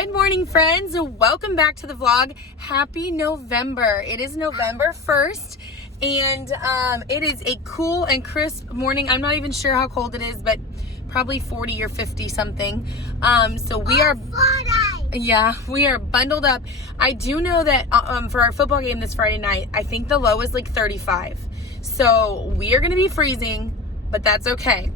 Good morning, friends. Welcome back to the vlog. Happy November. It is November 1st, and it is a cool and crisp morning. I'm not even sure how cold it is, but probably 40 or 50 something. So we are, yeah, we are bundled up. I do know that for our football game this Friday night, I think the low is like 35. So we are going to be freezing, but that's okay.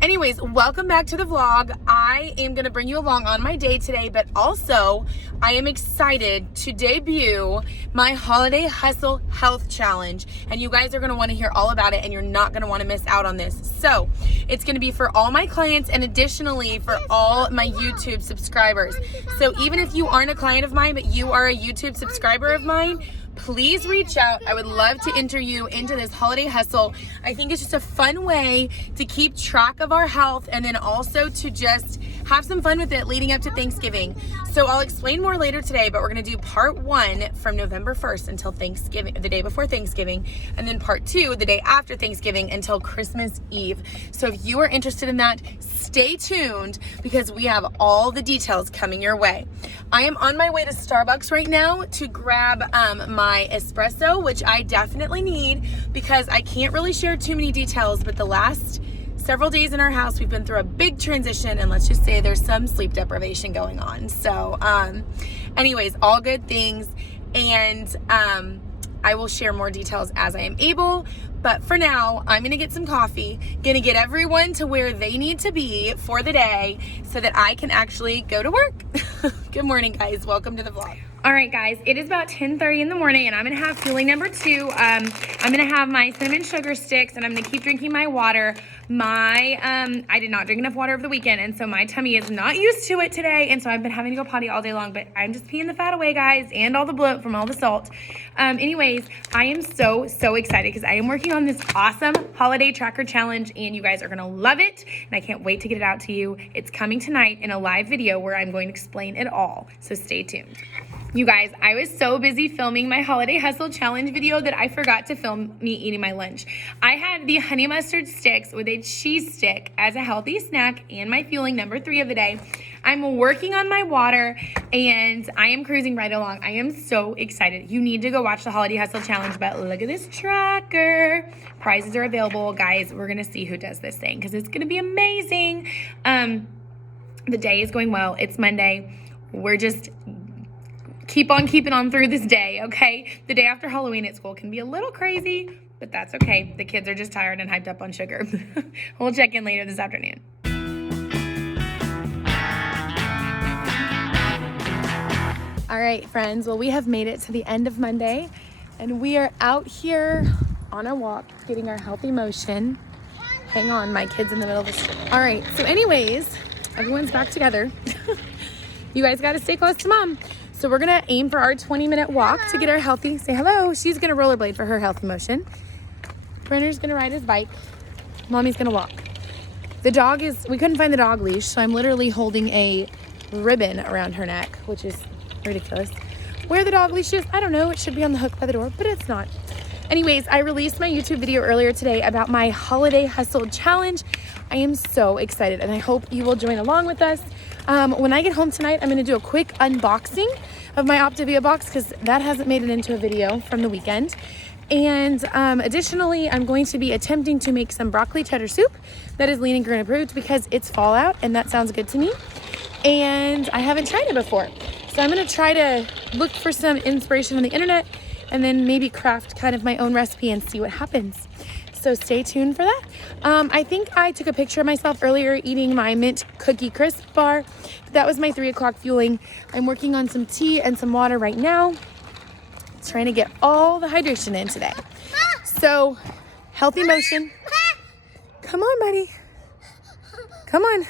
Anyways, welcome back to the vlog. I am going to bring you along on my day today, but also I am excited to debut my Holiday Hustle Health Challenge, and you guys are going to want to hear all about it, and you're not going to want to miss out on this. So it's going to be for all my clients and additionally for all my YouTube subscribers. So even if you aren't a client of mine, but you are a YouTube subscriber of mine, please reach out. I would love to enter you into this holiday hustle. I think it's just a fun way to keep track of our health and then also to just have some fun with it leading up to Thanksgiving. So I'll explain more later today, but we're going to do part 1 from November 1st until Thanksgiving, the day before Thanksgiving, and then part 2 the day after Thanksgiving until Christmas Eve. So if you are interested in that, stay tuned because we have all the details coming your way. I am on my way to Starbucks right now to grab my espresso, which I definitely need because I can't really share too many details, but the last several days in our house, we've been through a big transition, and let's just say there's some sleep deprivation going on. So anyways, all good things, and I will share more details as I am able. But for now, I'm gonna get some coffee, gonna get everyone to where they need to be for the day so that I can actually go to work. Good morning, guys. Welcome to the vlog. All right, guys, it is about 10:30 in the morning, and I'm gonna have fueling number 2. I'm gonna have my cinnamon sugar sticks, and I'm gonna keep drinking my water. I did not drink enough water over the weekend, and so my tummy is not used to it today, and so I've been having to go potty all day long, but I'm just peeing the fat away, guys, and all the bloat from all the salt. Anyways, I am so excited because I am working on this awesome holiday tracker challenge, and you guys are gonna love it, and I can't wait to get it out to you. It's coming tonight in a live video where I'm going to explain it all, so stay tuned. You guys, I was so busy filming my Holiday Hustle Challenge video that I forgot to film me eating my lunch. I had the honey mustard sticks with a cheese stick as a healthy snack and my fueling number 3 of the day. I'm working on my water and I am cruising right along. I am so excited. You need to go watch the Holiday Hustle Challenge, but look at this tracker. Prizes are available, guys. We're gonna see who does this thing because it's gonna be amazing. The day is going well. It's Monday. We're just keep on keeping on through this day, okay? The day after Halloween at school can be a little crazy, but that's okay. The kids are just tired and hyped up on sugar. We'll check in later this afternoon. All right, friends. Well, we have made it to the end of Monday, and we are out here on a walk getting our healthy motion. Hang on, my kid's in the middle of the street. All right, so anyways, everyone's back together. You guys got to stay close to Mom. So we're gonna aim for our 20-minute walk to get our healthy. Say hello. She's gonna rollerblade for her healthy motion. Brenner's gonna ride his bike. Mommy's gonna walk. The dog we couldn't find the dog leash, so I'm literally holding a ribbon around her neck, which is ridiculous. Where the dog leash is, I don't know. It should be on the hook by the door, but it's not. Anyways, I released my YouTube video earlier today about my Holiday Hustle Challenge. I am so excited, and I hope you will join along with us. When I get home tonight, I'm going to do a quick unboxing of my Optavia box because that hasn't made it into a video from the weekend. And additionally, I'm going to be attempting to make some broccoli cheddar soup that is lean and green approved because it's fall out, and that sounds good to me. And I haven't tried it before. So I'm going to try to look for some inspiration on the internet and then maybe craft kind of my own recipe and see what happens. So stay tuned for that. I think I took a picture of myself earlier eating my mint cookie crisp bar. That was my 3 o'clock fueling. I'm working on some tea and some water right now. Trying to get all the hydration in today. So healthy motion. Come on, buddy. Come on.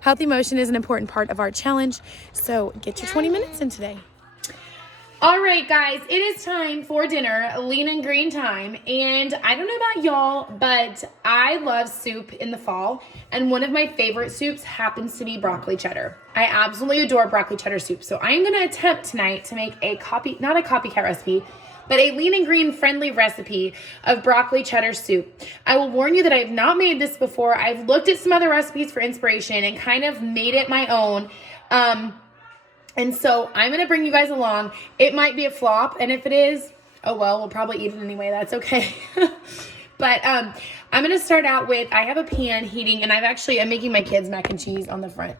Healthy motion is an important part of our challenge. So get your 20 minutes in today. All right, guys, it is time for dinner, lean and green time. And I don't know about y'all, but I love soup in the fall. And one of my favorite soups happens to be broccoli cheddar. I absolutely adore broccoli cheddar soup. So I'm going to attempt tonight to make not a copycat recipe, but a lean and green friendly recipe of broccoli cheddar soup. I will warn you that I have not made this before. I've looked at some other recipes for inspiration and kind of made it my own. And so I'm going to bring you guys along. It might be a flop, and if it is, oh well, we'll probably eat it anyway. That's okay. But I'm going to start out with, I have a pan heating, and I'm making my kids mac and cheese on the front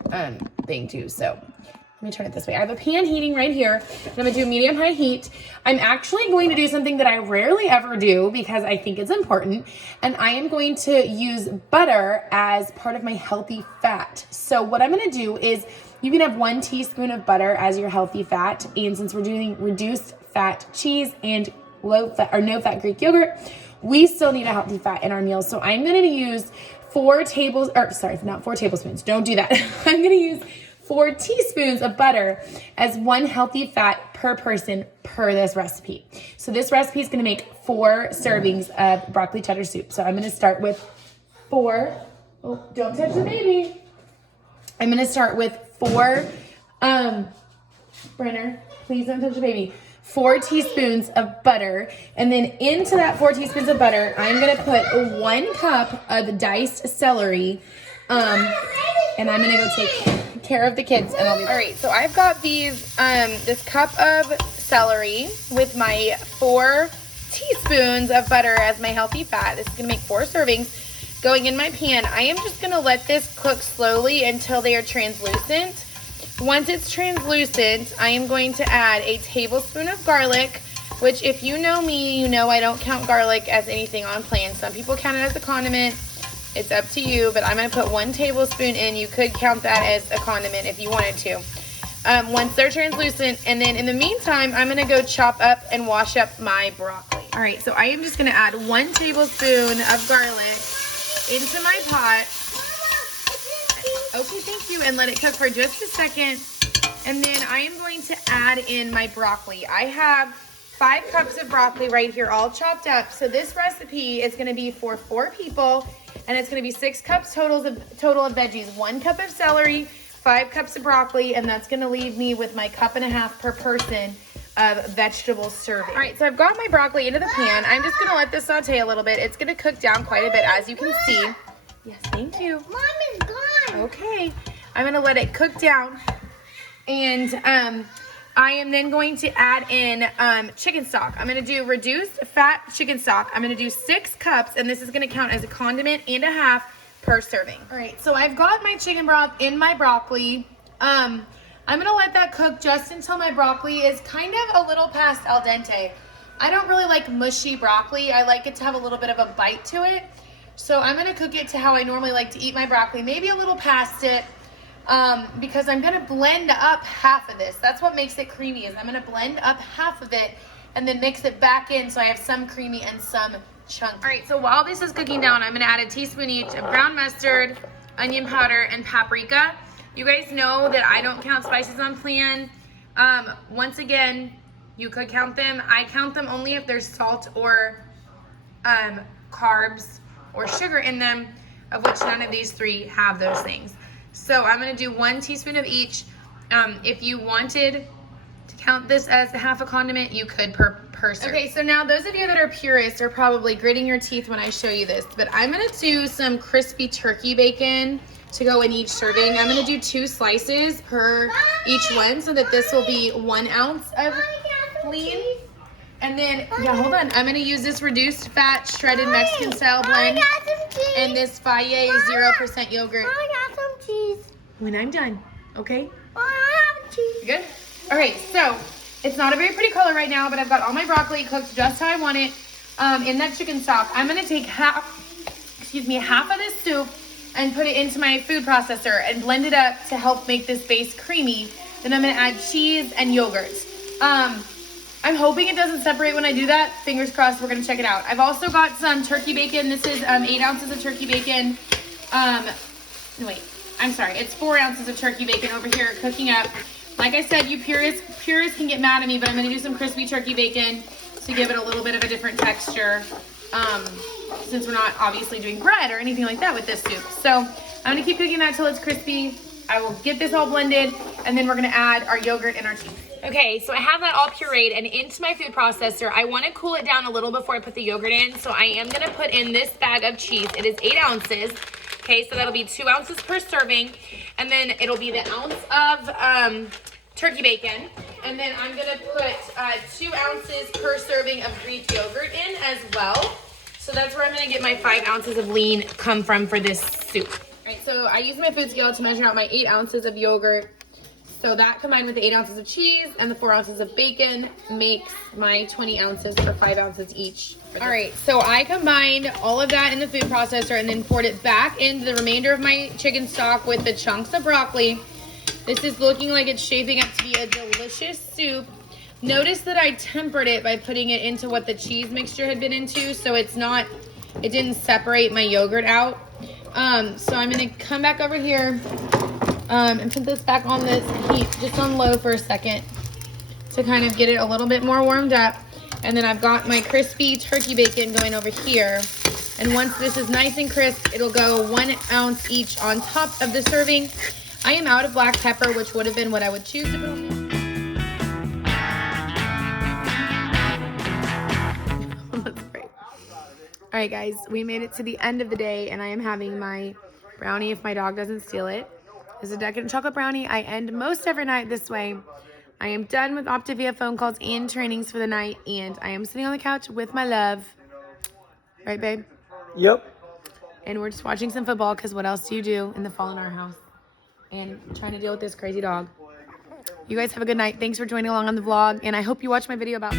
thing too. So let me turn it this way. I have a pan heating right here, and I'm going to do medium-high heat. I'm actually going to do something that I rarely ever do because I think it's important, and I am going to use butter as part of my healthy fat. So what I'm going to do is, you can have 1 teaspoon of butter as your healthy fat, and since we're doing reduced fat cheese and low fat or no fat Greek yogurt, we still need a healthy fat in our meals. So I'm going to use 4 tablespoons. Don't do that. I'm going to use 4 teaspoons of butter as 1 healthy fat per person per this recipe. So this recipe is going to make 4 servings of broccoli cheddar soup. So I'm going to start with 4. Oh, don't touch the baby. I'm going to start with 4, Brenner, please don't touch the baby. 4 teaspoons of butter, and then into that 4 teaspoons of butter, I'm going to put 1 cup of diced celery, and I'm going to go take care of the kids, and I'll be back. All right, so I've got this cup of celery with my 4 teaspoons of butter as my healthy fat. This is going to make 4 servings. Going in my pan, I am just going to let this cook slowly until they are translucent. Once it's translucent, I am going to add a tablespoon of garlic, which if you know me, you know I don't count garlic as anything on plan. Some people count it as a condiment. It's up to you, but I'm going to put 1 tablespoon in. You could count that as a condiment if you wanted to. Once they're translucent, and then in the meantime, I'm going to go chop up and wash up my broccoli. All right, so I am just going to add 1 tablespoon of garlic into my pot. Okay, thank you. And let it cook for just a second. And then I am going to add in my broccoli. I have 5 cups of broccoli right here, all chopped up. So this recipe is going to be for 4 people, and it's going to be 6 cups total of veggies, 1 cup of celery, 5 cups of broccoli, and that's going to leave me with my 1.5 cups per person of vegetable serving. All right, so I've got my broccoli into the pan. I'm just going to let this saute a little bit. It's going to cook down quite a bit, as you can see. Yes, thank you. Mom is gone. Okay, I'm going to let it cook down, and I am then going to add in chicken stock. I'm going to do reduced fat chicken stock. I'm going to do 6 cups, and this is going to count as a condiment and a half per serving. All right, so I've got my chicken broth in my broccoli. I'm going to let that cook just until my broccoli is kind of a little past al dente. I don't really like mushy broccoli. I like it to have a little bit of a bite to it. So I'm going to cook it to how I normally like to eat my broccoli, maybe a little past it, because I'm going to blend up half of this. That's what makes it creamy, is I'm going to blend up half of it and then mix it back in so I have some creamy and some chunky. All right, so while this is cooking down, I'm going to add a teaspoon each of ground mustard, onion powder, and paprika. You guys know that I don't count spices on plan. Once again, you could count them. I count them only if there's salt or carbs or sugar in them, of which none of these 3 have those things. So I'm going to do 1 teaspoon of each. If you wanted to count this as half a condiment, you could per serve. Okay, so now those of you that are purists are probably gritting your teeth when I show you this, but I'm going to do some crispy turkey bacon to go in each serving. I'm going to do 2 slices per each one so that this will be 1 ounce of lean. And then, hold on. I'm going to use this reduced fat shredded Mexican style blend and this Faye 0% yogurt. I got some cheese. When I'm done, okay? I have cheese. Good? All right, so it's not a very pretty color right now, but I've got all my broccoli cooked just how I want it in that chicken stock. I'm going to take half of this soup and put it into my food processor and blend it up to help make this base creamy. Then I'm going to add cheese and yogurt. I'm hoping it doesn't separate when I do that. Fingers crossed, we're going to check it out. I've also got some turkey bacon. This is 8 ounces of turkey bacon. No, wait, I'm sorry. It's 4 ounces of turkey bacon over here cooking up. Like I said, you purists can get mad at me, but I'm going to do some crispy turkey bacon to give it a little bit of a different texture, since we're not obviously doing bread or anything like that with this soup. So I'm going to keep cooking that till it's crispy. I will get this all blended, and then we're going to add our yogurt and our cheese. Okay, so I have that all pureed and into my food processor. I want to cool it down a little before I put the yogurt in, so I am going to put in this bag of cheese. It is 8 ounces. Okay, so that'll be 2 ounces per serving. And then it'll be the ounce of turkey bacon. And then I'm gonna put 2 ounces per serving of Greek yogurt in as well. So that's where I'm gonna get my 5 ounces of lean come from for this soup. All right, so I use my food scale to measure out my 8 ounces of yogurt. So that combined with the 8 ounces of cheese and the 4 ounces of bacon makes my 20 ounces for 5 ounces each. All right, so I combined all of that in the food processor and then poured it back into the remainder of my chicken stock with the chunks of broccoli. This is looking like it's shaping up to be a delicious soup. Notice that I tempered it by putting it into what the cheese mixture had been into, so it didn't separate my yogurt out. So I'm gonna come back over here and put this back on this heat, just on low for a second to kind of get it a little bit more warmed up. And then I've got my crispy turkey bacon going over here. And once this is nice and crisp, it'll go 1 ounce each on top of the serving. I am out of black pepper, which would have been what I would choose to put on this. That's great. All right, guys, we made it to the end of the day, and I am having my brownie if my dog doesn't steal it. It's a decadent chocolate brownie. I end most every night this way. I am done with Optavia phone calls and trainings for the night, and I am sitting on the couch with my love. Right, babe? Yep. And we're just watching some football, because what else do you do in the fall in our house? And trying to deal with this crazy dog. You guys have a good night. Thanks for joining along on the vlog, and I hope you watch my video about